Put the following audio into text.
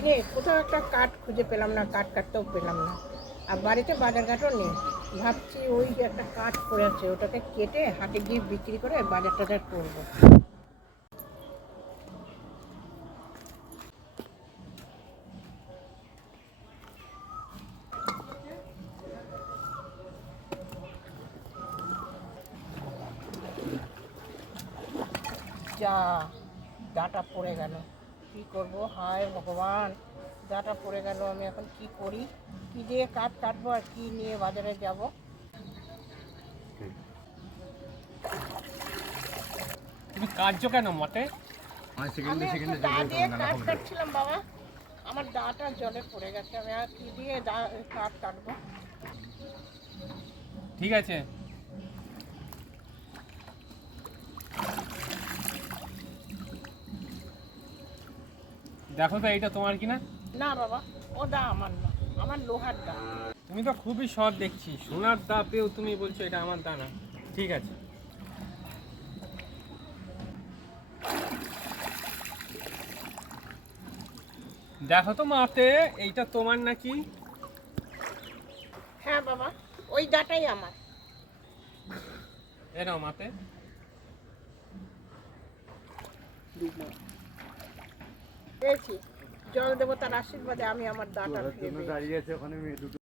দিনে কোথাও একটা কাঠ খুঁজে পেলাম না, কাঠ কাটতেও পেলাম না। আর বাড়িতে বাজারঘাটও নেই। ভাবছি ওই যে একটা কাঠ পড়ে আছে, ওটাকে কেটে হাটে গিয়ে বিক্রি করে বাজার টাজার করবো। যা, দাটা পড়ে গেল, কি করব, হায় ভগবান, দাটা পড়ে গেল। আমি এখন কি করি, কি দিয়ে কাঠ কাটবো আর কি নিয়ে বাজারে যাব? তুমি কাটছো কেন মতে? আমি একটু দা দিয়ে কাঠ কাটছিলাম বাবা, আমার দাটা জলে পড়ে গেছে। আমি আর কি দিয়ে কাঠ কাটবো? ঠিক আছে, দেখো তো এইটা তোমার কিনা। না বাবা, ও দা আমার না, আমার লোহার দা। তুমি তো খুবই সৎ দেখছি, সোনার দা পেয়েও তুমি বলছো এটা আমার দা না। ঠিক আছে, দেখো তো মাতে এইটা তোমার নাকি। হ্যাঁ বাবা, ওই দাটাই আমার। এ নাও মাতে। পেয়েছি, জল দেবতার আশীর্বাদে আমি আমার দাটা ফিরে পেয়েছি।